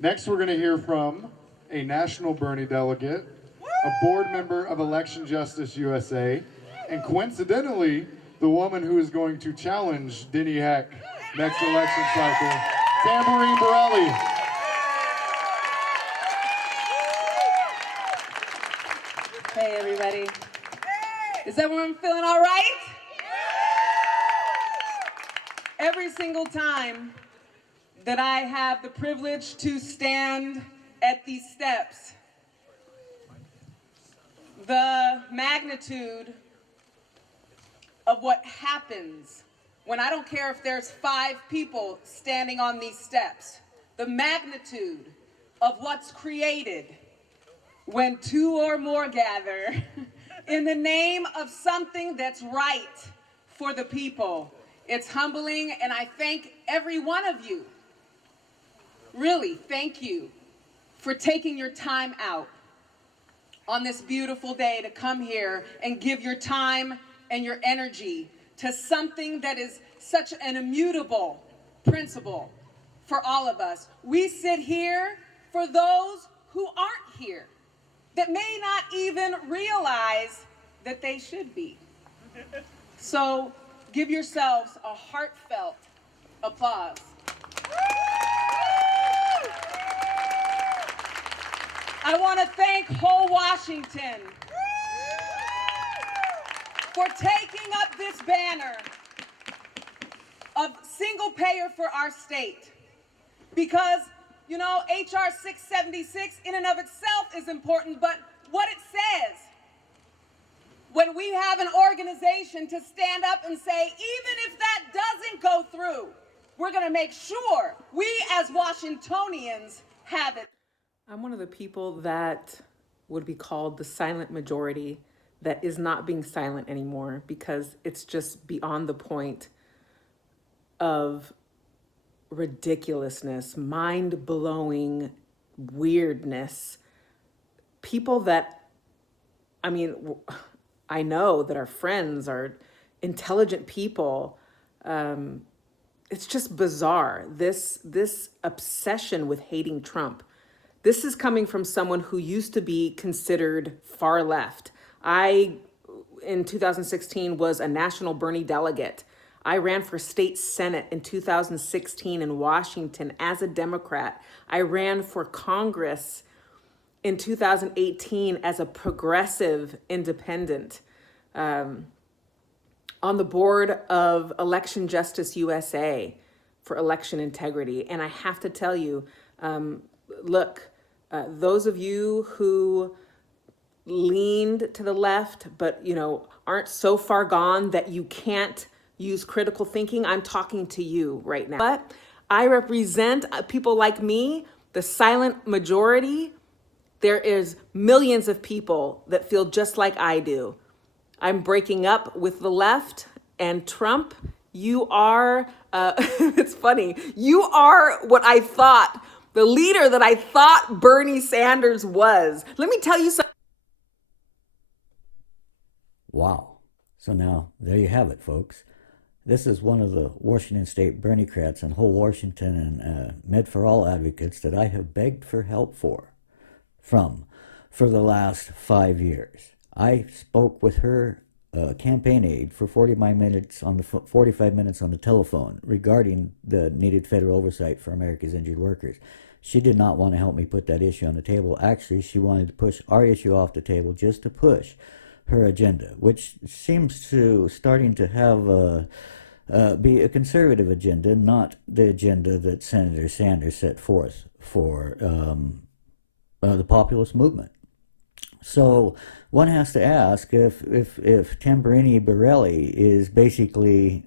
Next, we're going to hear from a national Bernie delegate, a board member of Election Justice USA, and coincidentally, the woman who is going to challenge Denny Heck next election cycle, Tamborine Borrelli. Hey, everybody. Is everyone feeling all right? Every single time that I have the privilege to stand at these steps, the magnitude of what happens when I don't care if there's 5 people standing on these steps, the magnitude of what's created when 2 or more gather in the name of something that's right for the people. It's humbling, and I thank every one of you. Really, thank you for taking your time out on this beautiful day to come here and give your time and your energy to something that is such an immutable principle for all of us. We sit here for those who aren't here, that may not even realize that they should be. So give yourselves a heartfelt applause. I want to thank whole Washington for taking up this banner of single payer for our state. Because, you know, HR 676 in and of itself is important, but what it says when we have an organization to stand up and say, even if that doesn't go through, we're going to make sure we as Washingtonians have it. I'm one of the people that would be called the silent majority that is not being silent anymore, because it's just beyond the point of ridiculousness, mind-blowing weirdness. People that, I mean, I know that our friends are intelligent people. It's just bizarre. This obsession with hating Trump. This is coming from someone who used to be considered far left. I, in 2016, was a national Bernie delegate. I ran for state senate in 2016 in Washington as a Democrat. I ran for Congress in 2018 as a progressive independent, on the board of Election Justice USA for election integrity. And I have to tell you, look, those of you who leaned to the left, but aren't so far gone that you can't use critical thinking, I'm talking to you right now. But I represent people like me, the silent majority. There is millions of people that feel just like I do. I'm breaking up with the left, and Trump, you are, it's funny, you are what I thought, the leader that I thought Bernie Sanders was. Let me tell you something. Wow. So now, there you have it, folks. This is one of the Washington State Berniecrats and whole Washington and Med for All advocates that I have begged for help for the last 5 years. I spoke with her campaign aide for 45 minutes on the telephone regarding the needed federal oversight for America's injured workers. She did not want to help me put that issue on the table. Actually, she wanted to push our issue off the table just to push her agenda, which seems to starting to have be a conservative agenda, not the agenda that Senator Sanders set forth for the populist movement. So one has to ask if Tamborine Borrelli is basically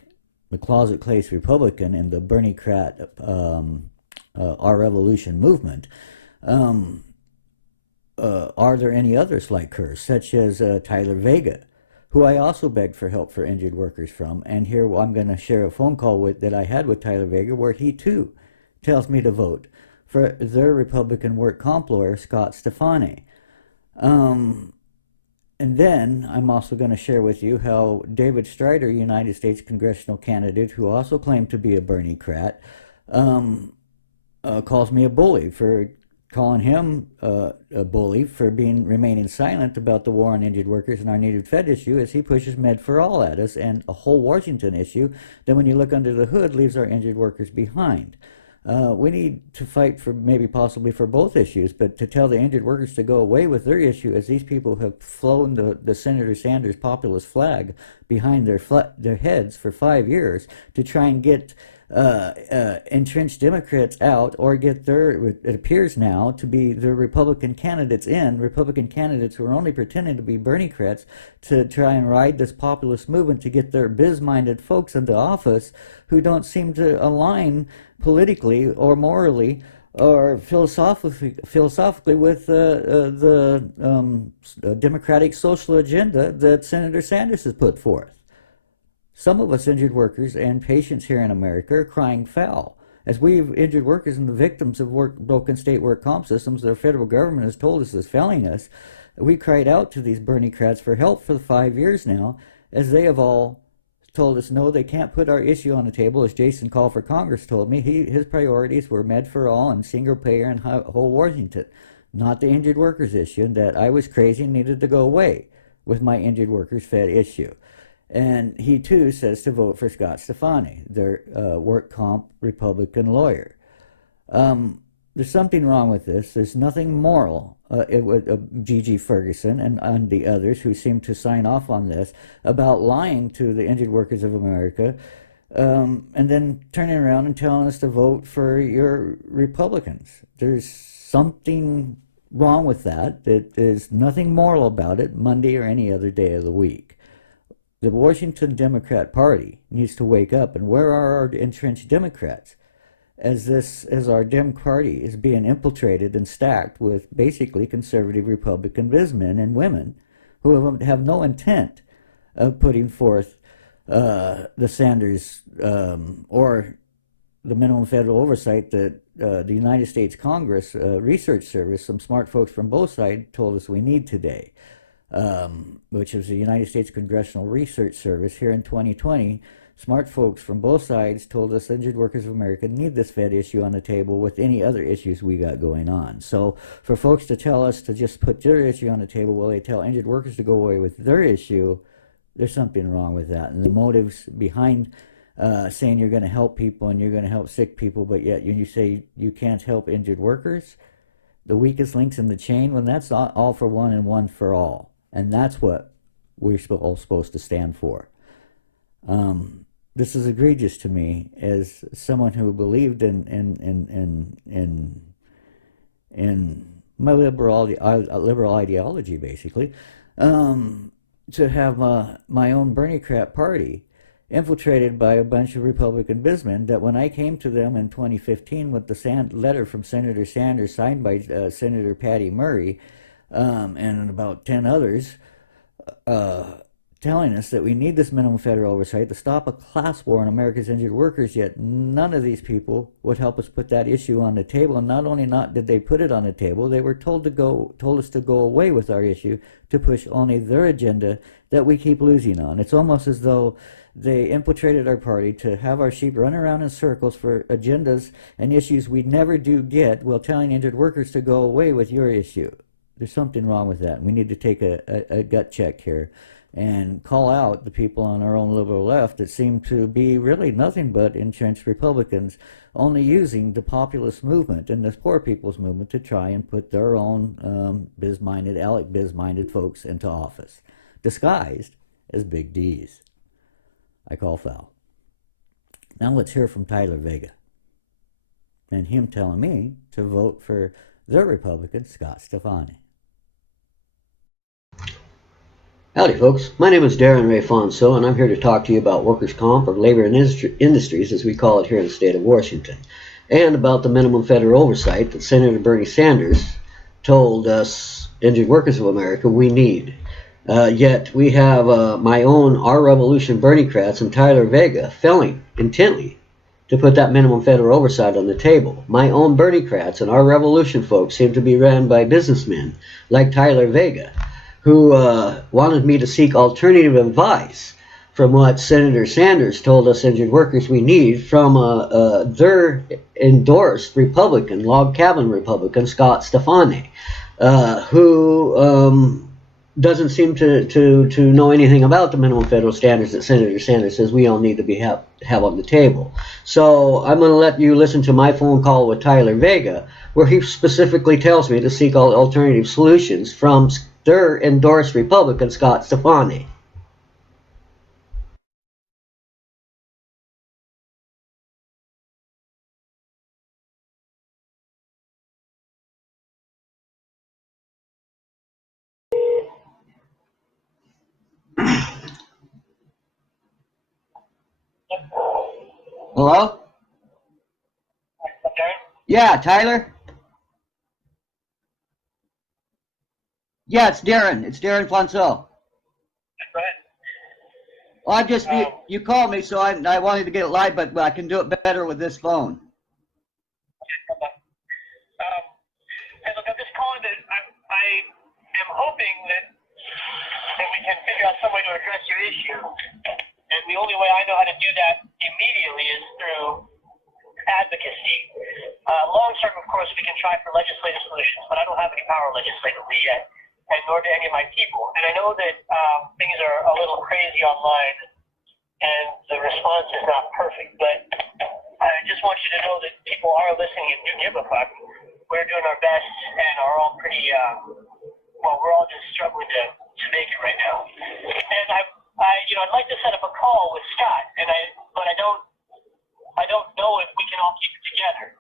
the closet-class Republican in the Berniecrat OurRevolution movement. Are there any others like her, such as Tyler Vega, who I also begged for help for injured workers from? And here I'm going to share a phone call that I had with Tyler Vega, where he too tells me to vote for their Republican work comp lawyer, Scott Stefani. And then I'm also going to share with you how David Strider, United States Congressional candidate, who also claimed to be a Berniecrat, calls me a bully for calling him a bully for remaining silent about the war on injured workers and our needed Fed issue as he pushes Med for All at us and a whole Washington issue that when you look under the hood leaves our injured workers behind. We need to fight for maybe possibly for both issues, but to tell the injured workers to go away with their issue as these people have flown the Senator Sanders populist flag behind their heads for 5 years to try and get entrenched Democrats out or get it appears now to be the Republican candidates who are only pretending to be Berniecrats to try and ride this populist movement to get their biz-minded folks into office who don't seem to align politically or morally or philosophically with the democratic social agenda that Senator Sanders has put forth. Some of us injured workers and patients here in America are crying foul. As we've injured workers and the victims of broken state work comp systems the federal government has told us is failing us, we cried out to these Berniecrats for help for 5 years now, as they have all told us no, they can't put our issue on the table. As Jason Call for Congress told me, his priorities were Med for All and single payer and whole Washington, not the injured workers issue, and that I was crazy and needed to go away with my injured workers Fed issue. And he too says to vote for Scott Stefani, their work comp Republican lawyer. There's something wrong with this. There's nothing moral with Gigi Ferguson and the others who seem to sign off on this about lying to the injured workers of America and then turning around and telling us to vote for your Republicans. There's something wrong with that. There's nothing moral about it Monday or any other day of the week. The Washington Democrat Party needs to wake up, and where are our entrenched Democrats? As our Dem Party is being infiltrated and stacked with basically conservative Republican businessmen and women who have no intent of putting forth the Sanders or the minimum federal oversight that the United States Congress Research Service, some smart folks from both sides, told us we need today. Which is the United States Congressional Research Service here in 2020. Smart folks from both sides told us injured workers of America need this Fed issue on the table with any other issues we got going on. So for folks to tell us to just put their issue on the table while they tell injured workers to go away with their issue, there's something wrong with that. And the motives behind saying you're going to help people and you're going to help sick people, but yet you say you can't help injured workers, the weakest links in the chain, when that's all for one and one for all. And that's what we're all supposed to stand for. This is egregious to me as someone who believed in my liberal ideology, basically, to have my own Berniecrat party infiltrated by a bunch of Republican businessmen, that when I came to them in 2015 with the letter from Senator Sanders signed by Senator Patty Murray, and about 10 others telling us that we need this minimum federal oversight to stop a class war on America's injured workers, yet none of these people would help us put that issue on the table. And not only did they put it on the table, they were told us to go away with our issue to push only their agenda that we keep losing on. It's almost as though they infiltrated our party to have our sheep run around in circles for agendas and issues we never do get, while telling injured workers to go away with your issue. There's something wrong with that. We need to take a gut check here and call out the people on our own liberal left that seem to be really nothing but entrenched Republicans, only using the populist movement and this poor people's movement to try and put their own biz-minded folks into office, disguised as big D's. I call foul. Now let's hear from Tyler Vega and him telling me to vote for the Republican Scott Stefani. Howdy folks, my name is Darren Ray Fonso, and I'm here to talk to you about workers' comp, or labor and industries as we call it here in the state of Washington, and about the minimum federal oversight that Senator Bernie Sanders told us injured workers of America we need. Yet we have my own OurRevolution Berniecrats and Tyler Vega failing intently to put that minimum federal oversight on the table. My own Berniecrats and OurRevolution folks seem to be ran by businessmen like Tyler Vega, who wanted me to seek alternative advice from what Senator Sanders told us injured workers we need from their endorsed Republican, log cabin Republican, Scott Stefani, who doesn't seem to know anything about the minimum federal standards that Senator Sanders says we all need to have on the table. So I'm going to let you listen to my phone call with Tyler Vega, where he specifically tells me to seek alternative solutions from their endorsed Republican, Scott Stefani. Hello? Yeah, Tyler? Yeah, it's Darren. It's Darren Fonso. Well, I'm just, you called me, so I wanted to get it live, but I can do it better with this phone. Hey, look, I'm just calling that I am hoping that we can figure out some way to address your issue. And the only way I know how to do that immediately is through advocacy. Long term, of course, we can try for legislative solutions, but I don't have any power legislatively yet, and nor do any of my people. And I know that things are a little crazy online, and the response is not perfect, but I just want you to know that people are listening and do give a fuck. We're doing our best and are all pretty, we're all just struggling to make it right now. And I'd like to set up a call with Scott, but I don't know if we can all keep it together.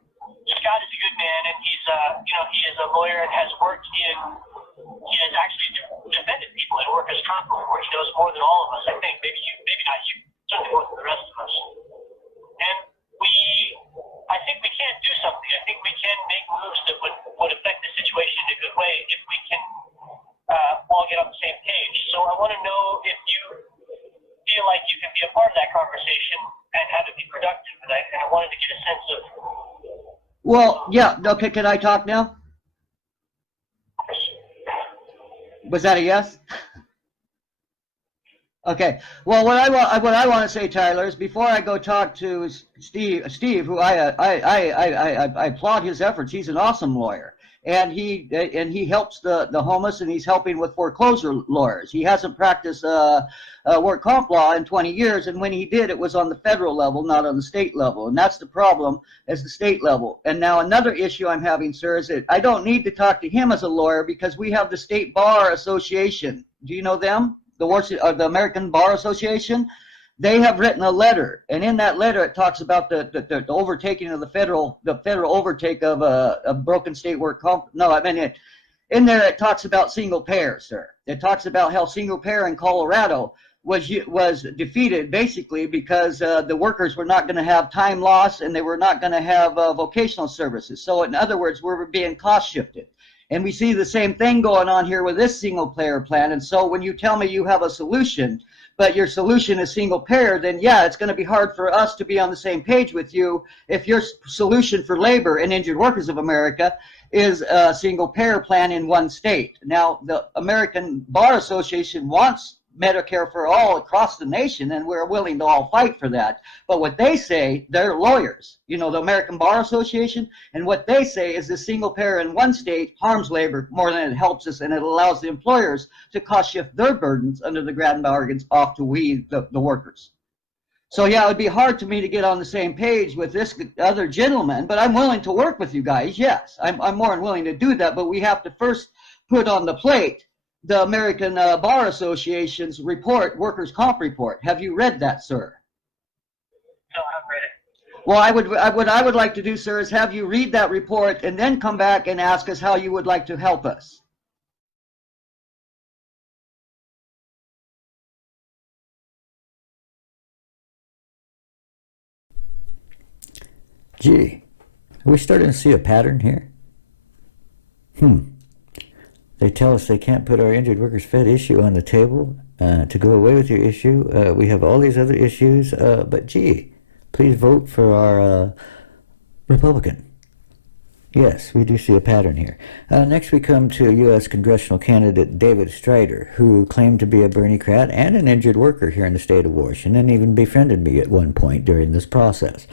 Scott is a good man, and he is a lawyer and has worked he has actually defended people in workers' comp before. He knows more than all of us, I think. Maybe not you, certainly more than the rest of us. And I think we can do something. I think we can make moves that would affect the situation in a good way if we can all get on the same page. So I want to know if you feel like you can be a part of that conversation and have it be productive. And I wanted to get a sense of. Well, yeah. Okay, can I talk now? Was that a yes? Okay. Well, what I want to say, Tyler, is before I go talk to Steve, who I applaud his efforts. He's an awesome lawyer, and he helps the homeless, and he's helping with foreclosure lawyers. He hasn't practiced work comp law in 20 years, and when he did, it was on the federal level, not on the state level, and that's the problem, as the state level. And now another issue I'm having, sir, is that I don't need to talk to him as a lawyer because we have the State Bar Association. Do you know them? The American Bar Association. They have written a letter, and in that letter it talks about the overtaking of the federal overtake of a broken state work comp. No, I mean in there it talks about single payer, sir. It talks about how single payer in Colorado was defeated basically because the workers were not going to have time loss and they were not going to have vocational services. So in other words, we're being cost shifted. And we see the same thing going on here with this single payer plan. And so when you tell me you have a solution, but your solution is single payer, then yeah, it's going to be hard for us to be on the same page with you if your solution for labor and injured workers of America is a single payer plan in one state. Now, the American Bar Association wants Medicare for all across the nation, and we're willing to all fight for that. But what they say, they're lawyers, the American Bar Association, and what they say is the single payer in one state harms labor more than it helps us, and it allows the employers to cost shift their burdens under the grand bargains off to we, the workers. So yeah, it would be hard to me to get on the same page with this other gentleman, but I'm willing to work with you guys, yes. I'm more than willing to do that, but we have to first put on the plate the American Bar Association's report, workers' comp report. Have you read that, sir? No, I haven't read it. Well, what I would like to do, sir, is have you read that report and then come back and ask us how you would like to help us. Gee, are we starting to see a pattern here? They tell us they can't put our injured workers fed issue on the table to go away with your issue. We have all these other issues, but gee, please vote for our Republican. Yes, we do see a pattern here. Next, we come to U.S. Congressional candidate David Strider, who claimed to be a Berniecrat and an injured worker here in the state of Washington, and even befriended me at one point during this process.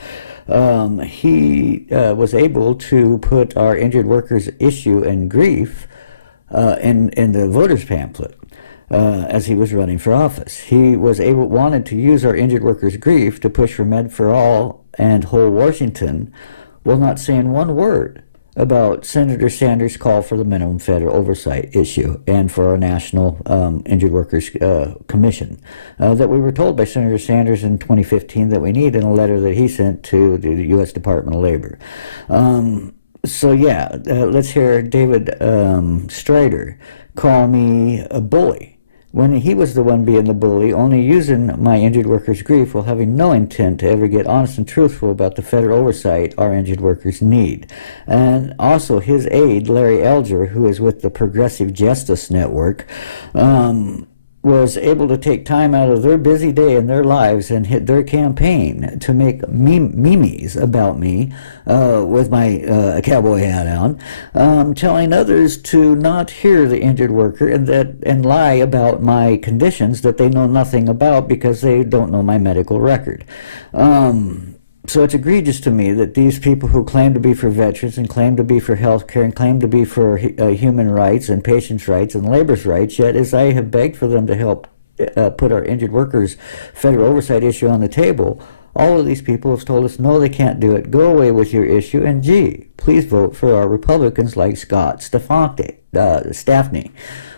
He was able to put our injured workers' issue and grief in the voters' pamphlet. As he was running for office, he wanted to use our injured workers' grief to push for Med for All and whole Washington, while not saying one word about Senator Sanders' call for the minimum federal oversight issue and for our National Injured Workers Commission that we were told by Senator Sanders in 2015 that we need in a letter that he sent to the U.S. Department of Labor. Let's hear David Strider call me a bully when he was the one being the bully, only using my injured workers' grief while having no intent to ever get honest and truthful about the federal oversight our injured workers need. And also his aide, Larry Elger, who is with the Progressive Justice Network, was able to take time out of their busy day in their lives and hit their campaign to make memes about me with my cowboy hat on, telling others to not hear the injured worker and lie about my conditions that they know nothing about because they don't know my medical record. So it's egregious to me that these people who claim to be for veterans and claim to be for health care and claim to be for human rights and patients' rights and labor's rights, yet as I have begged for them to help put our injured workers' federal oversight issue on the table, all of these people have told us, no, they can't do it. Go away with your issue, and gee, please vote for our Republicans like Scott Staffney,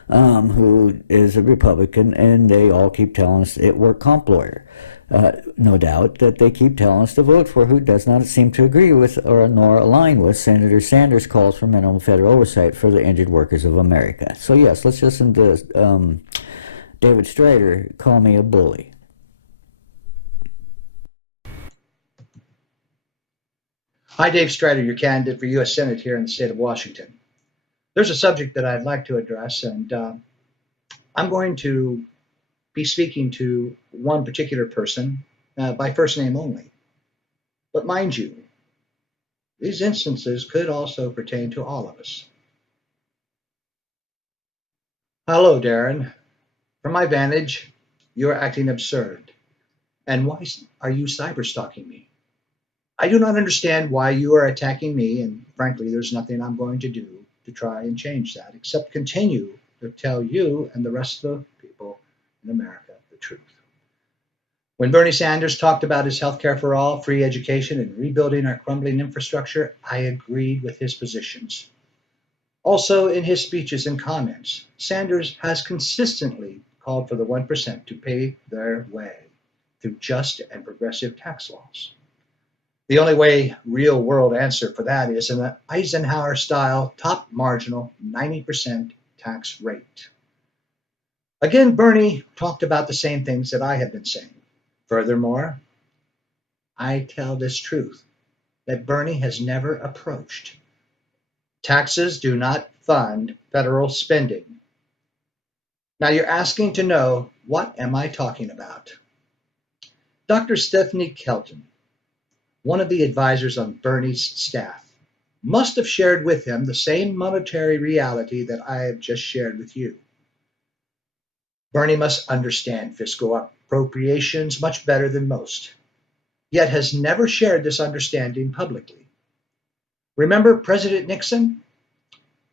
who is a Republican, and they all keep telling us it work comp lawyer. No doubt that they keep telling us to vote for who does not seem to agree with or nor align with Senator Sanders' calls for minimum federal oversight for the injured workers of America. So yes, let's listen to David Strider call me a bully. Hi, Dave Strider, your candidate for U.S. Senate here in the state of Washington. There's a subject that I'd like to address, and I'm going to be speaking to one particular person by first name only. But mind you, these instances could also pertain to all of us. Hello, Darren. From my vantage, you're acting absurd. And why are you cyberstalking me? I do not understand why you are attacking me, and frankly, there's nothing I'm going to do to try and change that, except continue to tell you and the rest of the people in America the truth. When Bernie Sanders talked about his health care for all, free education, and rebuilding our crumbling infrastructure, I agreed with his positions. Also, in his speeches and comments, Sanders has consistently called for the 1% to pay their way through just and progressive tax laws. The only real-world answer for that is an Eisenhower-style top marginal 90% tax rate. Again, Bernie talked about the same things that I have been saying. Furthermore, I tell this truth, that Bernie has never approached. Taxes do not fund federal spending. Now you're asking to know, what am I talking about? Dr. Stephanie Kelton, one of the advisors on Bernie's staff, must have shared with him the same monetary reality that I have just shared with you. Bernie must understand fiscal appropriations much better than most, yet has never shared this understanding publicly. Remember President Nixon?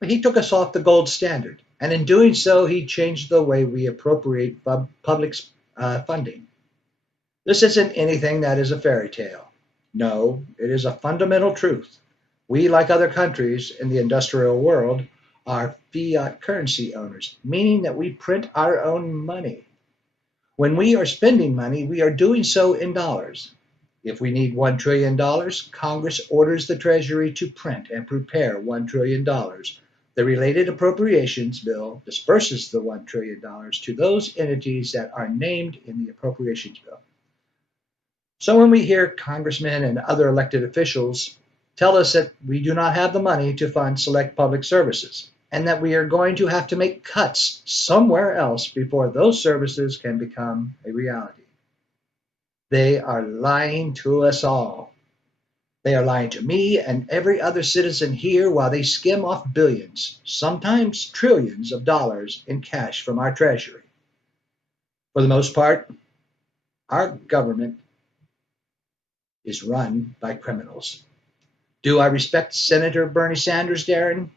He took us off the gold standard, and in doing so, he changed the way we appropriate public funding. This isn't anything that is a fairy tale. No, it is a fundamental truth. We, like other countries in the industrial world, are fiat currency owners, meaning that we print our own money. When we are spending money, we are doing so in dollars. If we need $1 trillion, Congress orders the Treasury to print and prepare $1 trillion. The related appropriations bill disperses the $1 trillion to those entities that are named in the appropriations bill. So when we hear congressmen and other elected officials tell us that we do not have the money to fund select public services, and that we are going to have to make cuts somewhere else before those services can become a reality, they are lying to us all. They are lying to me and every other citizen here while they skim off billions, sometimes trillions of dollars in cash from our treasury. For the most part, our government is run by criminals. Do I respect Senator Bernie Sanders, Darren?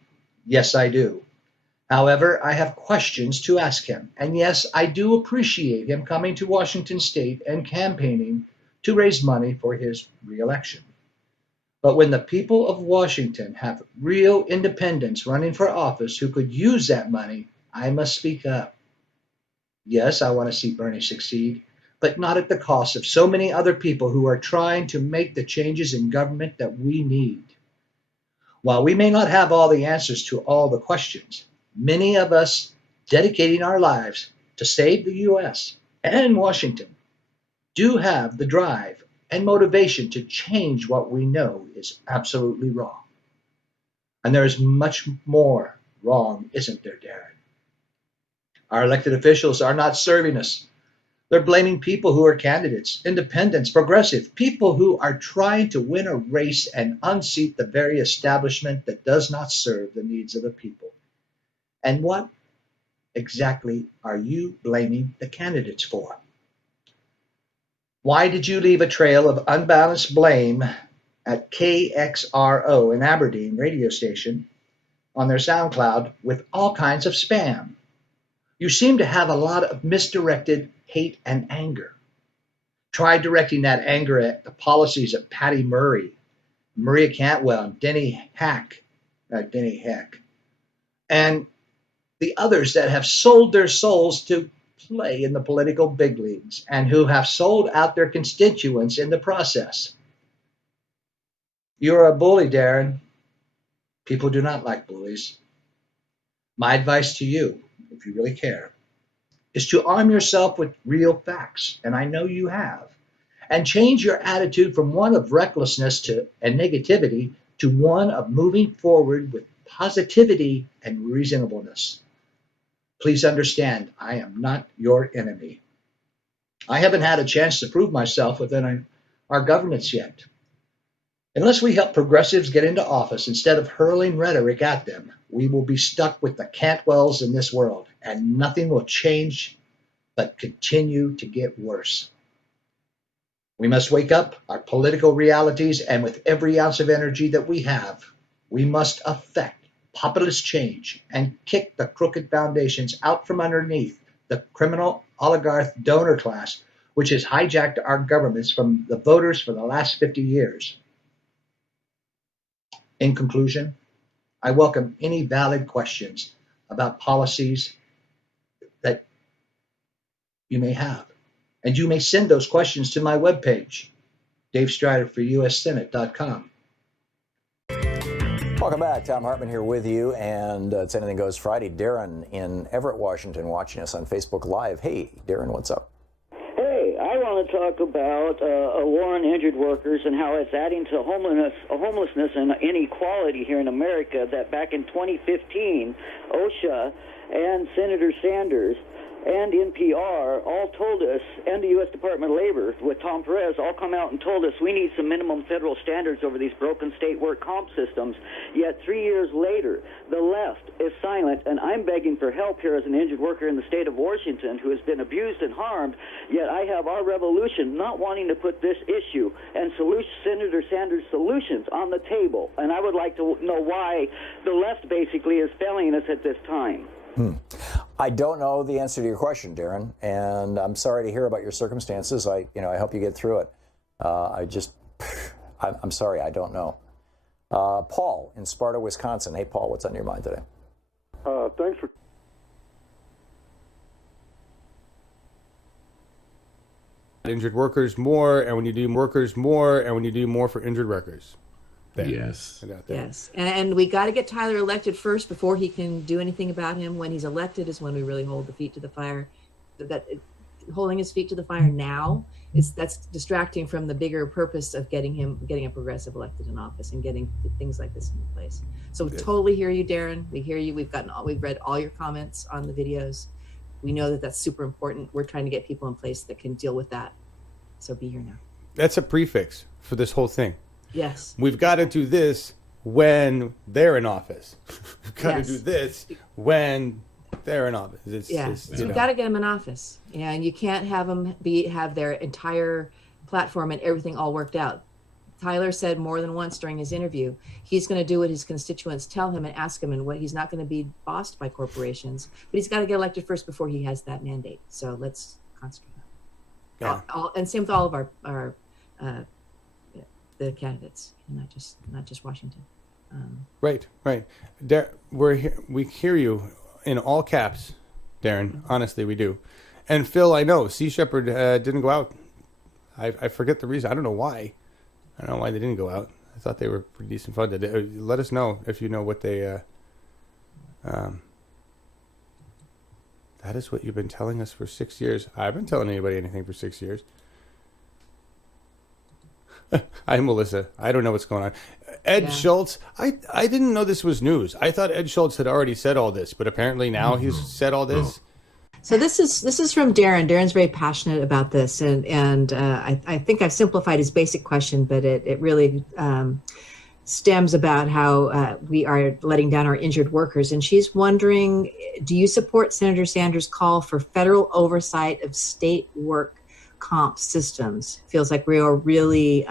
Yes, I do. However, I have questions to ask him. And yes, I do appreciate him coming to Washington State and campaigning to raise money for his reelection. But when the people of Washington have real independents running for office who could use that money, I must speak up. Yes, I want to see Bernie succeed, but not at the cost of so many other people who are trying to make the changes in government that we need. While we may not have all the answers to all the questions, many of us dedicating our lives to save the U.S. and Washington do have the drive and motivation to change what we know is absolutely wrong. And there is much more wrong, isn't there, Darren? Our elected officials are not serving us. They're blaming people who are candidates, independents, progressive, people who are trying to win a race and unseat the very establishment that does not serve the needs of the people. And what exactly are you blaming the candidates for? Why did you leave a trail of unbalanced blame at KXRO in Aberdeen radio station on their SoundCloud with all kinds of spam? You seem to have a lot of misdirected hate and anger. Try directing that anger at the policies of Patty Murray, Maria Cantwell, and Denny Heck, and the others that have sold their souls to play in the political big leagues and who have sold out their constituents in the process. You're a bully, Darren. People do not like bullies. My advice to you, if you really care, is to arm yourself with real facts, and I know you have, and change your attitude from one of recklessness and negativity to one of moving forward with positivity and reasonableness. Please understand, I am not your enemy. I haven't had a chance to prove myself within our governments yet. Unless we help progressives get into office instead of hurling rhetoric at them, we will be stuck with the Cantwells in this world, and nothing will change but continue to get worse. We must wake up our political realities, and with every ounce of energy that we have, we must affect populist change and kick the crooked foundations out from underneath the criminal oligarch donor class, which has hijacked our governments from the voters for the last 50 years. In conclusion, I welcome any valid questions about policies that you may have. And you may send those questions to my webpage, DaveStriderForUSSenate.com. Welcome back. Tom Hartman here with you, and it's Anything Goes Friday. Darren in Everett, Washington, watching us on Facebook Live. Hey, Darren, what's up? Hey, I want to talk about a war on injured workers and how it's adding to homelessness and inequality here in America. That back in 2015, OSHA and Senator Sanders and NPR all told us, and the U.S. Department of Labor with Tom Perez all come out and told us we need some minimum federal standards over these broken state work comp systems. Yet 3 years later, the left is silent, and I'm begging for help here as an injured worker in the state of Washington who has been abused and harmed. Yet I have OurRevolution not wanting to put this issue and Senator Sanders' solutions on the table. And I would like to know why the left basically is failing us at this time. I don't know the answer to your question, Darren, and I'm sorry to hear about your circumstances. I hope you get through it. I'm sorry, I don't know. Paul in Sparta, Wisconsin. Hey, Paul, what's on your mind today? Thanks for injured workers more, and when you do workers more, and when you do more for injured workers. There. Yes. Yes. And we got to get Tyler elected first before he can do anything about him. When he's elected is when we really hold the feet to the fire. Holding his feet to the fire now that's distracting from the bigger purpose of getting a progressive elected in office and getting things like this in place. So we totally hear you, Darren. We hear you. We've read all your comments on the videos. We know that that's super important. We're trying to get people in place that can deal with that. So be here now. That's a prefix for this whole thing. Yes. We've got to do this when they're in office. We've got to do this when they're in office. So we've got to get them in office, and you can't have them have their entire platform and everything all worked out. Tyler said more than once during his interview, he's going to do what his constituents tell him and ask him, and what he's not going to be bossed by corporations, but he's got to get elected first before he has that mandate. So let's concentrate on that. And same with all of our the candidates, not just Washington. Right. We hear you in all caps, Darren. Honestly, we do. And Phil, I know Sea Shepherd didn't go out. I forget the reason. I don't know why. I don't know why they didn't go out. I thought they were pretty decent funded. Let us know if you know what they. That is what you've been telling us for 6 years. I haven't been telling anybody anything for 6 years. Hi, Melissa. I don't know what's going on. Ed Schultz. I didn't know this was news. I thought Ed Schultz had already said all this, but apparently now he's said all this. So this is from Darren. Darren's very passionate about this, and I think I've simplified his basic question, but it really stems about how we are letting down our injured workers. And she's wondering, do you support Senator Sanders' call for federal oversight of state work comp systems? Feels like we are really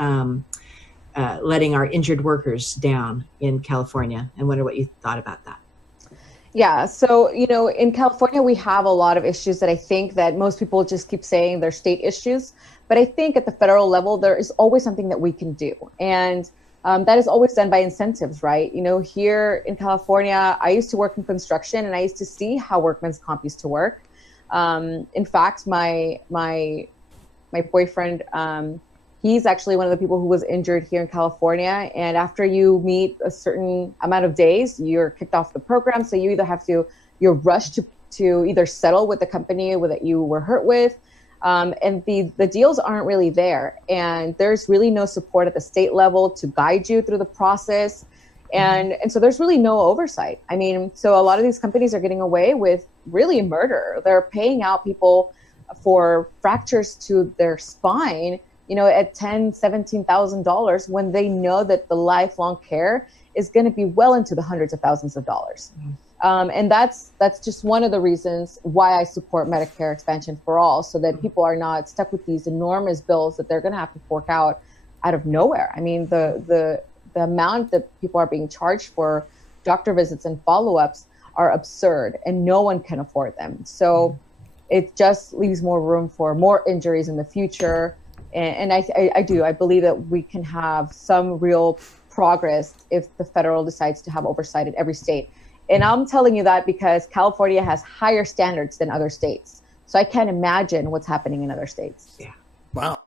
letting our injured workers down in California, and wonder what you thought about that. Yeah, so, in California, we have a lot of issues that I think that most people just keep saying they're state issues. But I think at the federal level, there is always something that we can do. And that is always done by incentives, right? Here in California, I used to work in construction, and I used to see how workman's comp used to work. In fact, my boyfriend, he's actually one of the people who was injured here in California. And after you meet a certain amount of days, you're kicked off the program. So you either you're rushed to either settle with the company that you were hurt with. And the deals aren't really there. And there's really no support at the state level to guide you through the process. And so there's really no oversight. I mean, so a lot of these companies are getting away with really murder. They're paying out people for fractures to their spine, at $10,000, $17,000 when they know that the lifelong care is going to be well into the hundreds of thousands of dollars. And that's just one of the reasons why I support Medicare expansion for all, so that people are not stuck with these enormous bills that they're going to have to fork out of nowhere. I mean, the amount that people are being charged for doctor visits and follow-ups are absurd, and no one can afford them. So it just leaves more room for more injuries in the future. And I believe that we can have some real progress if the federal decides to have oversight in every state. And I'm telling you that because California has higher standards than other states. So I can't imagine what's happening in other states. Yeah. Wow.